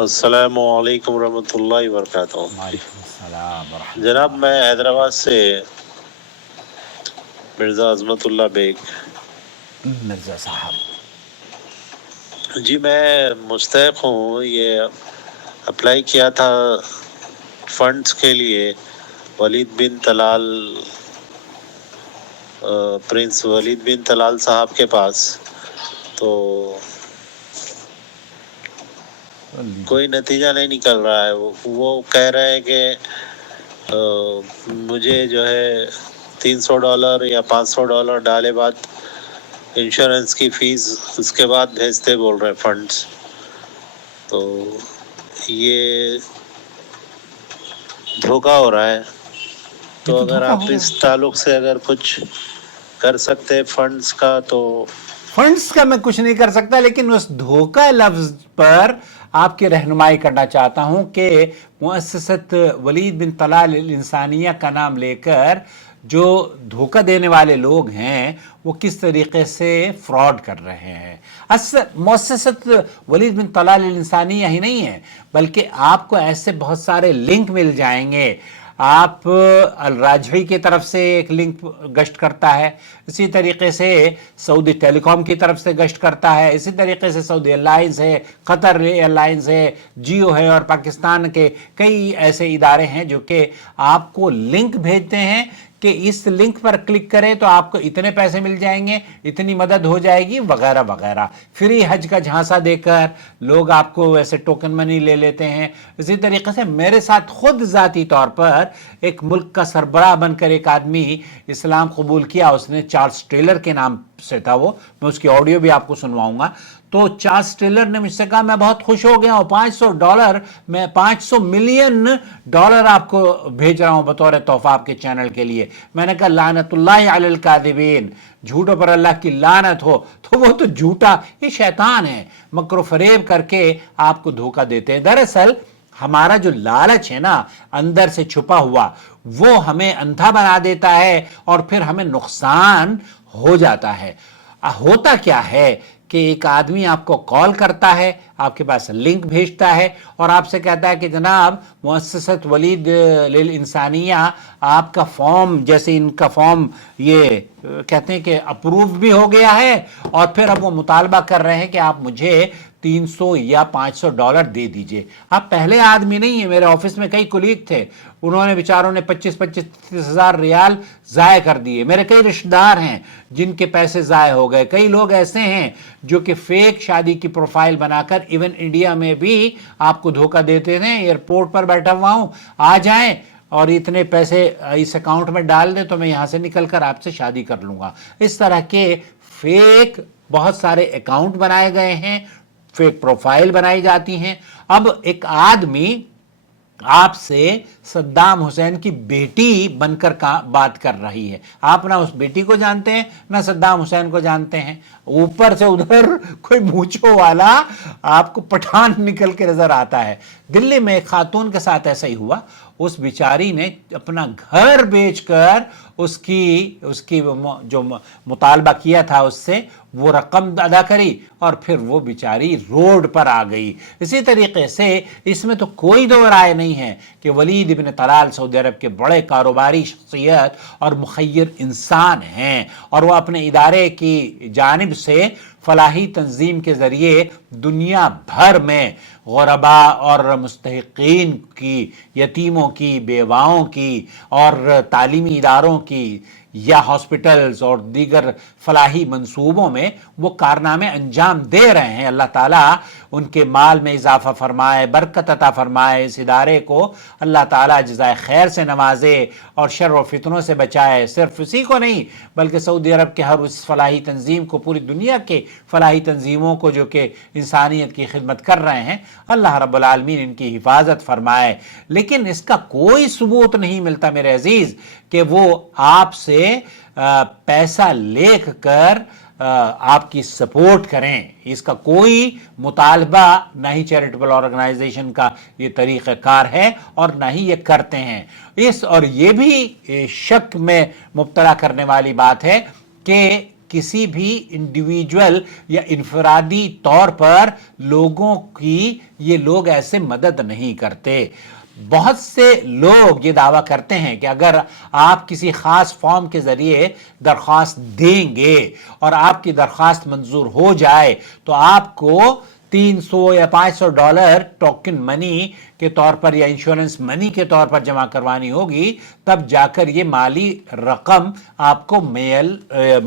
السلام علیکم ورحمۃ اللہ وبرکاتہ۔ وعلیکم السلام ورحمۃ جناب اللہ۔ میں حیدرآباد سے مرزا عظمت اللہ بیگ مرزا صاحب، جی، میں مستحق ہوں۔ یہ اپلائی کیا تھا فنڈز کے لیے ولید بن طلال، پرنس ولید بن طلال صاحب کے پاس، تو کوئی نتیجہ نہیں نکل رہا ہے۔ وہ کہہ رہے ہیں کہ مجھے جو ہے $300 یا $500 ڈالے بعد انشورنس کی فیس اس کے بعد بھیجتے بول رہے ہیں فنڈز۔ تو یہ دھوکہ ہو رہا ہے۔ تو اگر آپ اس تعلق سے اگر کچھ کر سکتے فنڈز کا تو۔ فنڈز کا میں کچھ نہیں کر سکتا، لیکن اس دھوکہ لفظ پر آپ کی رہنمائی کرنا چاہتا ہوں کہ مؤسسۃ ولید بن طلال الانسانیہ کا نام لے کر جو دھوکہ دینے والے لوگ ہیں وہ کس طریقے سے فراڈ کر رہے ہیں۔ مؤسسۃ ولید بن طلال الانسانیہ ہی نہیں ہے، بلکہ آپ کو ایسے بہت سارے لنک مل جائیں گے۔ آپ الراجحی کی طرف سے ایک لنک گشت کرتا ہے، اسی طریقے سے سعودی ٹیلی کام کی طرف سے گشت کرتا ہے، اسی طریقے سے سعودی ایئرلائنس ہے، قطر ایئرلائنس ہے، جیو ہے، اور پاکستان کے کئی ایسے ادارے ہیں جو کہ آپ کو لنک بھیجتے ہیں کہ اس لنک پر کلک کریں تو آپ کو اتنے پیسے مل جائیں گے، اتنی مدد ہو جائے گی، وغیرہ وغیرہ۔ فری حج کا جھانسا دے کر لوگ آپ کو ویسے ٹوکن منی لے لیتے ہیں۔ اسی طریقے سے میرے ساتھ خود ذاتی طور پر ایک ملک کا سربراہ بن کر ایک آدمی اسلام قبول کیا، اس نے چارلس ٹیلر کے نام سے تھا، وہ میں اس کی آڈیو بھی آپ کو سنواؤں گا۔ تو چارلس ٹیلر نے مجھ سے کہا میں بہت خوش ہو گیا ہوں، $500 میں $500 ملین آپ کو بھیج رہا ہوں بطور تحفہ آپ کے چینل کے لیے۔ میں نے کہا لعنت اللہ علی الکاذبین، جھوٹوں پر اللہ کی لعنت ہو۔ تو وہ تو جھوٹا، یہ شیطان ہے، مکر و فریب کر کے آپ کو دھوکہ دیتے ہیں۔ دراصل ہمارا جو لالچ ہے نا اندر سے چھپا ہوا، وہ ہمیں اندھا بنا دیتا ہے اور پھر ہمیں نقصان ہو جاتا ہے۔ ہوتا کیا ہے کہ ایک آدمی آپ کو کال کرتا ہے، آپ کے پاس لنک بھیجتا ہے اور آپ سے کہتا ہے کہ جناب مؤسسۃ ولید للانسانیہ آپ کا فارم، جیسے ان کا فارم یہ کہتے ہیں کہ اپروو بھی ہو گیا ہے، اور پھر اب وہ مطالبہ کر رہے ہیں کہ آپ مجھے $300 یا $500 دے دیجئے۔ آپ پہلے آدمی نہیں ہیں، میرے آفس میں کئی کولیگ تھے، انہوں نے بیچاروں نے 25-25 ہزار ریال ضائع کر دیے۔ میرے کئی رشتہ دار ہیں جن کے پیسے ضائع ہو گئے۔ کئی لوگ ایسے ہیں جو کہ فیک شادی کی پروفائل بنا کر ایون انڈیا میں بھی آپ کو دھوکہ دیتے ہیں، ایئرپورٹ پر بیٹھا ہوا ہوں، آ جائیں اور اتنے پیسے اس اکاؤنٹ میں ڈال دیں تو میں یہاں سے نکل کر آپ سے شادی کر لوں گا۔ اس طرح کے فیک بہت سارے اکاؤنٹ بنائے گئے ہیں، فیک پروفائل بنائی جاتی ہیں۔ اب ایک آدمی آپ سے صدام حسین کی بیٹی بن کر بات کر رہی ہے، آپ نہ اس بیٹی کو جانتے ہیں نہ صدام حسین کو جانتے ہیں، اوپر سے ادھر کوئی مونچھوں والا آپ کو پٹھان نکل کے نظر آتا ہے۔ دلی میں ایک خاتون کے ساتھ ایسا ہی ہوا، اس بیچاری نے اپنا گھر بیچ کر اس کی جو مطالبہ کیا تھا اس سے وہ رقم ادا کری اور پھر وہ بیچاری روڈ پر آ گئی۔ اسی طریقے سے اس میں تو کوئی دو رائے نہیں ہے کہ ولید بن طلال سعودی عرب کے بڑے کاروباری شخصیت اور مخیر انسان ہیں، اور وہ اپنے ادارے کی جانب سے فلاحی تنظیم کے ذریعے دنیا بھر میں غرباء اور مستحقین کی، یتیموں کی، بیواؤں کی اور تعلیمی اداروں کی یا ہاسپٹلز اور دیگر فلاحی منصوبوں میں وہ کارنامے انجام دے رہے ہیں۔ اللہ تعالیٰ ان کے مال میں اضافہ فرمائے، برکت عطا فرمائے، اس ادارے کو اللہ تعالیٰ جزائے خیر سے نوازے اور شر و فتنوں سے بچائے۔ صرف اسی کو نہیں بلکہ سعودی عرب کے ہر اس فلاحی تنظیم کو، پوری دنیا کے فلاحی تنظیموں کو جو کہ انسانیت کی خدمت کر رہے ہیں، اللہ رب العالمین ان کی حفاظت فرمائے۔ لیکن اس کا کوئی ثبوت نہیں ملتا میرے عزیز کہ وہ آپ سے پیسہ لے کر آپ کی سپورٹ کریں، اس کا کوئی مطالبہ نہ ہی چیریٹیبل آرگنائزیشن کا یہ طریقہ کار ہے اور نہ ہی یہ کرتے ہیں۔ اور یہ بھی شک میں مبتلا کرنے والی بات ہے کہ किसी भी इंडिविजुअल या इनफरादी तौर पर लोगों की ये लोग ऐसे मदद नहीं करते। बहुत से लोग ये दावा करते हैं कि अगर आप किसी खास फॉर्म के जरिए दरख्वास्त देंगे और आपकी दरख्वास्त मंजूर हो जाए तो आपको 300 या $500 टोकन मनी के तौर पर या इंश्योरेंस मनी के तौर पर जमा करवानी होगी, तब जाकर ये माली रकम आपको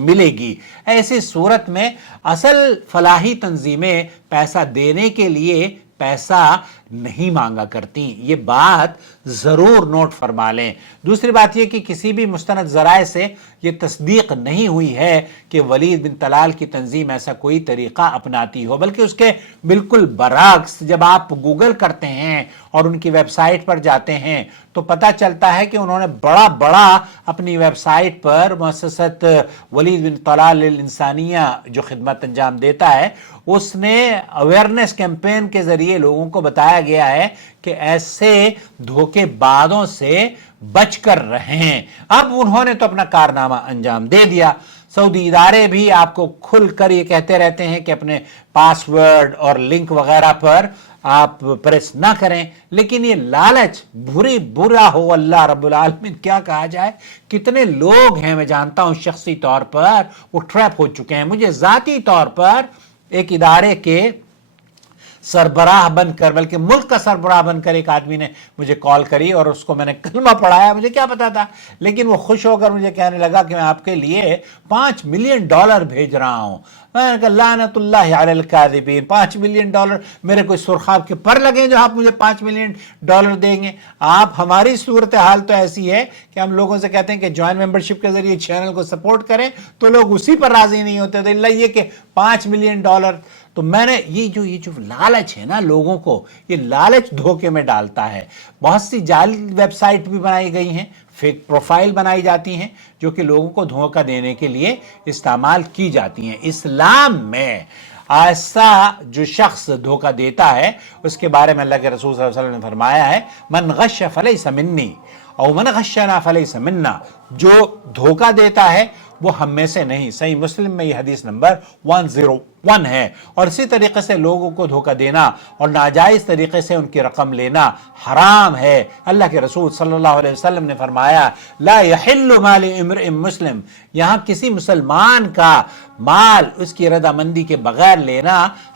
मिलेगी। ऐसी सूरत में असल फलाही तंजीमें पैसा देने के लिए पैसा नहीं मांगा करती, ये बात जरूर नोट फरमा लें। दूसरी बात यह कि किसी भी मुस्तनद ज़राए से ये तस्दीक नहीं हुई है कि वलीद बिन तलाल की तंजीम ऐसा कोई तरीका अपनाती हो, बल्कि उसके बिल्कुल बरअक्स जब आप गूगल करते हैं और उनकी वेबसाइट पर जाते हैं तो पता चलता है कि उन्होंने बड़ा बड़ा अपनी वेबसाइट पर मुअस्ससत वलीद बिन तलाल इंसानिया जो खिदमत अंजाम देता है, उसने अवेयरनेस कैंपेन के जरिए लोगों को बताया गया है कि ऐसे धोखेबाजों से बचकर रहें। अब उन्होंने तो अपना कारनामा अंजाम दे दिया। सऊदी इदारे भी आपको खुलकर ये कहते रहते हैं कि अपने पासवर्ड और लिंक वगैरह पर आप प्रेस ना करें, लेकिन ये लालच बुरा हो अल्लाह रब्बुल आलमीन क्या कहा जाए। कितने लोग हैं, मैं जानता हूं शख्सी तौर पर वो ट्रैप हो चुके हैं। मुझे जाती तौर पर एक इदारे के सरबराह बनकर, बल्कि मुल्क का सरबराह बनकर एक आदमी ने मुझे कॉल करी और उसको मैंने कलमा पढ़ाया, मुझे क्या पता था, लेकिन वो खुश होकर मुझे कहने लगा कि मैं आपके लिए $5 मिलियन भेज रहा हूं। मैंने कहा लानतुल्लाह अलल काज़िबीन, $5 मिलियन मेरे कोई सुरखाब के पर लगे जो आप मुझे $5 मिलियन देंगे। आप, हमारी सूरत हाल तो ऐसी है कि हम लोगों से कहते हैं कि ज्वाइन मेंबरशिप के जरिए चैनल को सपोर्ट करें तो लोग उसी पर राजी नहीं होते, तो इल्ला ये कि $5 मिलियन। तो मैंने ये जो लालच है ना लोगों को, ये लालच धोखे में डालता है। बहुत सी जाली वेबसाइट भी बनाई गई हैं, फेक प्रोफाइल बनाई जाती हैं जो कि लोगों को धोखा देने के लिए इस्तेमाल की जाती हैं। इस्लाम में ऐसा जो शख्स धोखा देता है उसके बारे में अल्लाह के रसूल सल्लल्लाहु अलैहि वसल्लम ने फरमाया है, मन गश्श फलैसा मिन्नी और मन गश्शना फलैसा मिन्ना, जो धोखा देता है वो हम में से नहीं। सही मुस्लिम में ये हदीस नंबर 101 है। और इसी तरीके से लोगों को धोखा देना और नाजायज तरीके से उनकी रकम लेना हराम है। अल्लाह के रसूल सल्लल्लाहु अलैहि वसल्लम ने फरमाया, ला यहिल्लु माल इम्रिइन मुस्लिम, यहां किसी मुसलमान का माल उसकी रजामंदी के बगैर लेना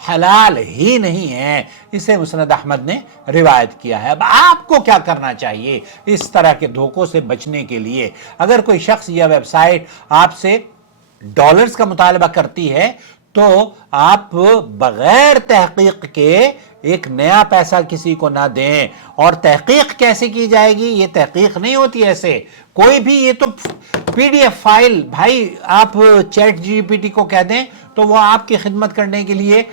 हलाल ही नहीं है। इसे मुस्नद अहमद ने रिवायत किया है। अब आपको क्या करना चाहिए इस तरह के धोखों से बचने के लिए? अगर कोई शख्स या वेबसाइट आपसे डॉलर्स का मुतालबा करती है तो आप बगैर तहकीक के एक नया पैसा किसी को ना दें। और तहकीक कैसे की जाएगी? ये तहकीक नहीं होती ऐसे कोई भी, ये तो पीडीएफ फाइल, भाई आप चैट जीपीटी को कह दें तो वो आपकी खिदमत करने के लिए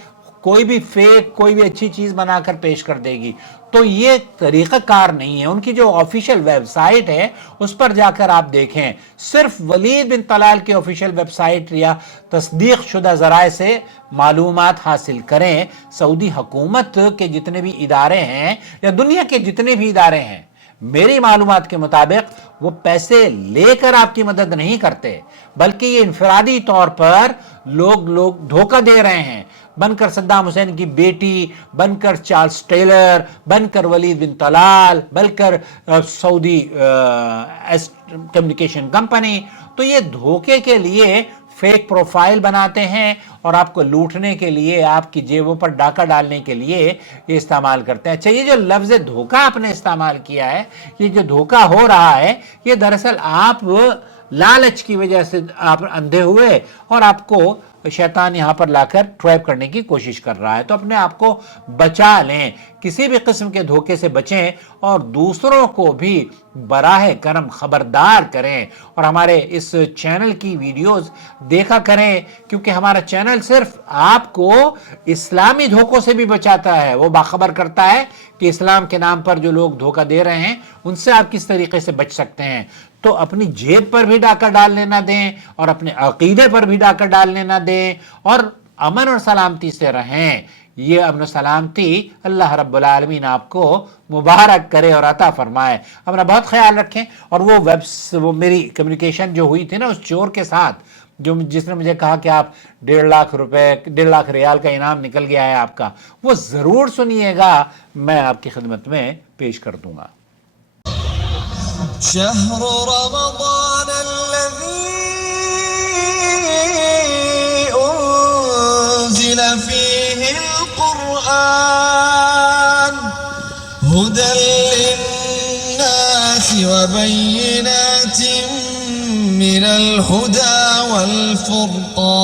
कोई भी फेक, कोई भी अच्छी चीज बनाकर पेश कर देगी। तो ये तरीका कार नहीं है। उनकी जो ऑफिशियल वेबसाइट है उस पर जाकर आप देखें, सिर्फ वलीद बिन तलाल की ऑफिशियल वेबसाइट या तस्दीक शुदा जराए से मालूमात हासिल करें। सऊदी हुकूमत के जितने भी इदारे हैं या दुनिया के जितने भी इदारे हैं, मेरी मालूमात के मुताबिक वो पैसे लेकर आपकी मदद नहीं करते, बल्कि ये इनफरादी तौर पर लोग धोखा दे रहे हैं। बनकर सद्दाम हुसैन की बेटी, बनकर चार्ल्स टेलर, बनकर वलीद बिन तलाल, बनकर सऊदी कम्युनिकेशन कंपनी, तो ये धोखे के लिए फेक प्रोफाइल बनाते हैं और आपको लूटने के लिए, आपकी जेबों पर डाका डालने के लिए ये इस्तेमाल करते हैं। अच्छा, ये जो लफ्ज़ धोखा आपने इस्तेमाल किया है, ये जो धोखा हो रहा है, ये दरअसल आप लालच की वजह से आप अंधे हुए और आपको शैतान यहां पर लाकर ट्रैप करने की कोशिश कर रहा है। तो अपने आप को बचा लें, किसी भी किस्म के धोखे से बचें और दूसरों को भी बराह करम खबरदार करें। और हमारे इस चैनल की वीडियोस देखा करें, क्योंकि हमारा चैनल सिर्फ आपको इस्लामी धोखों से भी बचाता है। वो बाखबर करता है कि इस्लाम के नाम पर जो लोग धोखा दे रहे हैं उनसे आप किस तरीके से बच सकते हैं। तो अपनी जेब पर भी डाका डाल लेना दें और अपने अकीदे पर भी डाका डाल लेना दें और अमन और सलामती से रहें। ये अमन और सलामती अल्लाह रब्बुल आलमीन आपको मुबारक करे और अता फरमाए। अपना बहुत ख्याल रखें। और वो मेरी कम्युनिकेशन जो हुई थी ना उस चोर के साथ, جس نے مجھے کہا کہ آپ 1.5 لاکھ ریال کا انعام نکل گیا ہے آپ کا، وہ ضرور سنیے گا، میں آپ کی خدمت میں پیش کر دوں گا۔ شهر رمضان الذي أنزل فيه القرآن هدى للناس وبينات من الهدى والفرقان